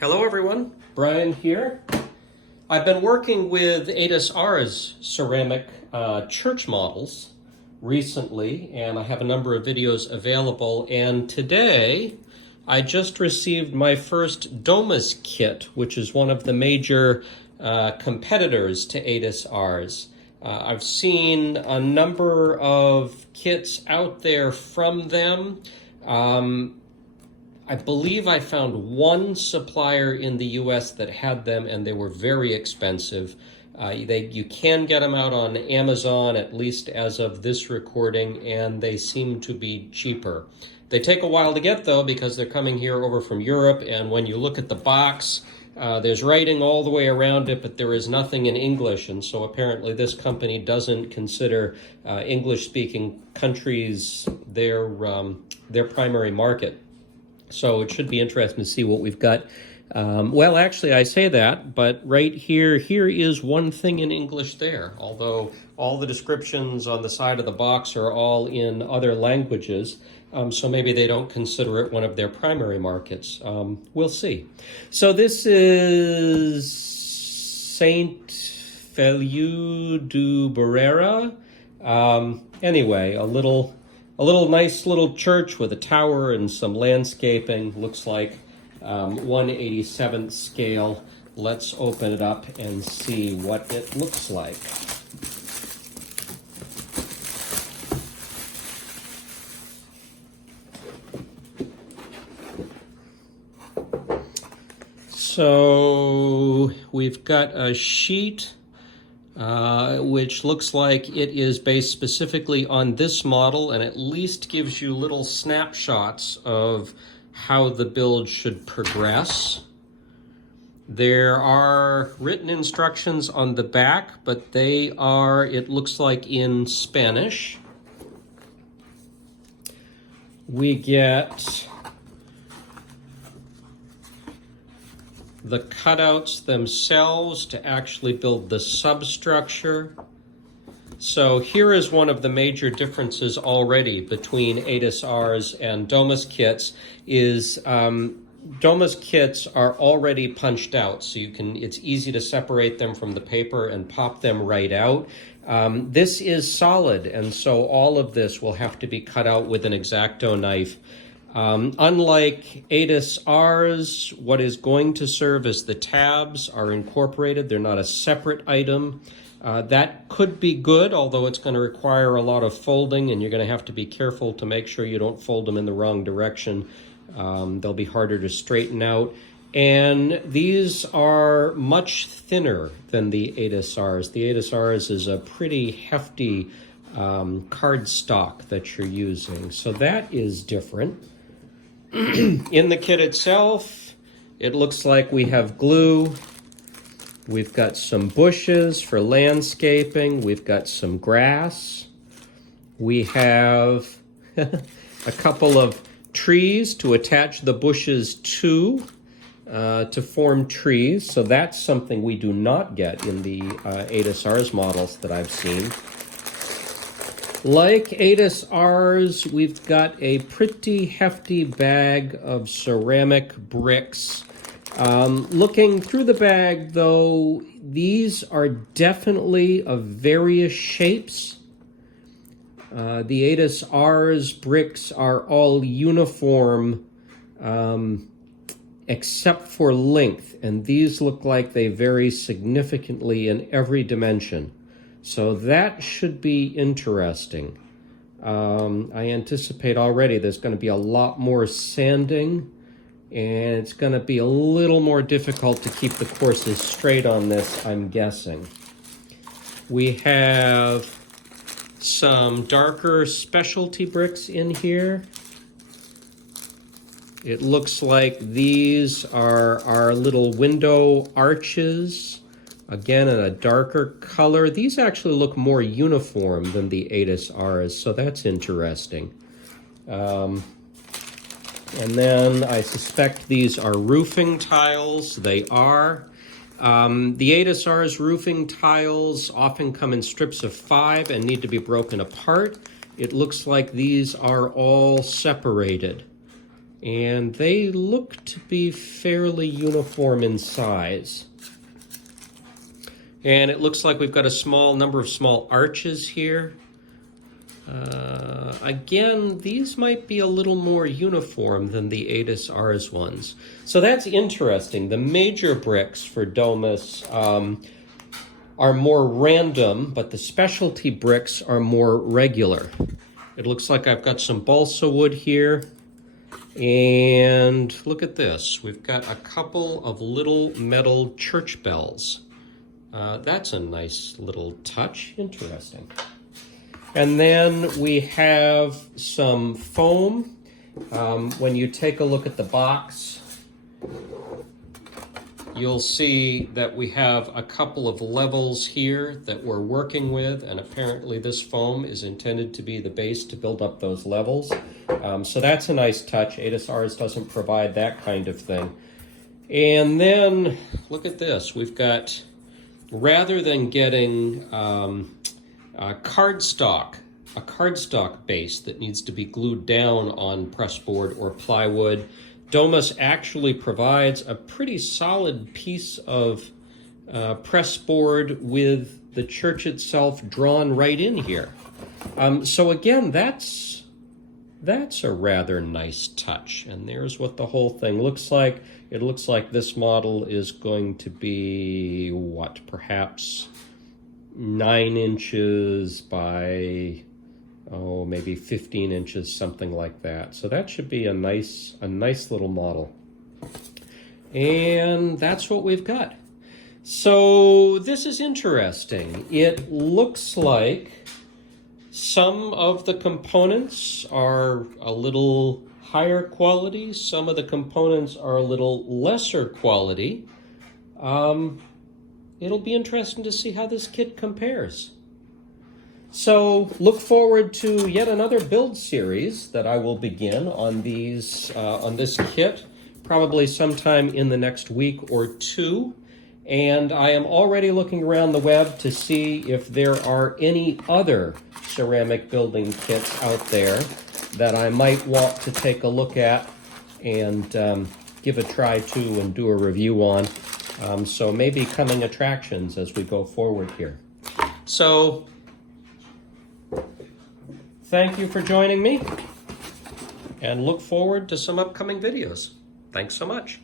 Hello everyone, Brian here. I've been working with Aedes Ars ceramic church models recently, and I have a number of videos available. And today I just received my first Domus kit, which is one of the major competitors to Aedes Ars. I've seen a number of kits out there from them. I believe I found one supplier in the US that had them, and they were very expensive. You can get them out on Amazon, at least as of this recording, and they seem to be cheaper. They take a while to get, though, because they're coming here over from Europe, and when you look at the box, there's writing all the way around it, but there is nothing in English, and so apparently this company doesn't consider English-speaking countries their primary market. So it should be interesting to see what we've got. Well, actually, I say that, but right here is one thing in English there, although all the descriptions on the side of the box are all in other languages, so maybe they don't consider it one of their primary markets. We'll see. So this is Saint Feliu du Barrera. Anyway, a little nice little church with a tower and some landscaping. Looks like 1/87th scale. Let's open it up and see what it looks like. So we've got a sheet which looks like it is based specifically on this model and at least gives you little snapshots of how the build should progress. There are written instructions on the back, but they are, it looks like, in Spanish. We get the cutouts themselves to actually build the substructure. So here is one of the major differences already between Aedes Ars and Domus Kits is Domus Kits are already punched out, so it's easy to separate them from the paper and pop them right out. This is solid, and so all of this will have to be cut out with an X-Acto knife. Unlike Aedes Ars, what is going to serve as the tabs are incorporated. They're not a separate item. That could be good, although it's going to require a lot of folding, and you're going to have to be careful to make sure you don't fold them in the wrong direction. They'll be harder to straighten out. And these are much thinner than the Aedes Ars. The Aedes Ars is a pretty hefty cardstock that you're using, so that is different. In the kit itself, it looks like we have glue. We've got some bushes for landscaping. We've got some grass. We have a couple of trees to attach the bushes to form trees. So that's something we do not get in the Aedes Ars models that I've seen. Like Aedes Ars, we've got a pretty hefty bag of ceramic bricks. Looking through the bag, though, these are definitely of various shapes. The Aedes Ars bricks are all uniform except for length, and these look like they vary significantly in every dimension. So that should be interesting. I anticipate already there's going to be a lot more sanding, and it's going to be a little more difficult to keep the courses straight on this, I'm guessing. We have some darker specialty bricks in here. It looks like these are our little window arches. Again, in a darker color. These actually look more uniform than the Aedes Ars, so that's interesting. And then I suspect these are roofing tiles. They are. The Aedes Ars roofing tiles often come in strips of 5 and need to be broken apart. It looks like these are all separated. And they look to be fairly uniform in size. And it looks like we've got a small number of small arches here. Again, these might be a little more uniform than the Aedes Ars ones. So that's interesting. The major bricks for Domus are more random, but the specialty bricks are more regular. It looks like I've got some balsa wood here. And look at this. We've got a couple of little metal church bells. That's a nice little touch. Interesting. And then we have some foam. When you take a look at the box, you'll see that we have a couple of levels here that we're working with, and apparently this foam is intended to be the base to build up those levels. So that's a nice touch. Aedes Ars doesn't provide that kind of thing. And then look at this. We've got, rather than getting a cardstock base that needs to be glued down on pressboard or plywood, Domus actually provides a pretty solid piece of pressboard with the church itself drawn right in here. So again, that's a rather nice touch. And there's what the whole thing looks like. It looks like this model is going to be, what, perhaps 9 inches by, maybe 15 inches, something like that. So that should be a nice little model. And that's what we've got. So this is interesting. It looks like some of the components are a little higher quality. Some of the components are a little lesser quality. It'll be interesting to see how this kit compares. So look forward to yet another build series that I will begin on this kit, probably sometime in the next week or two. And I am already looking around the web to see if there are any other ceramic building kits out there that I might want to take a look at and give a try to and do a review on. So maybe coming attractions as we go forward here. So thank you for joining me, and look forward to some upcoming videos. Thanks so much.